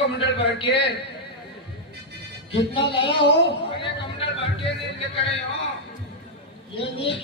कमंडल भर के। कितना लाया हो? अरे कमंडल भर के नहीं लेकर आए हो। ये नहीं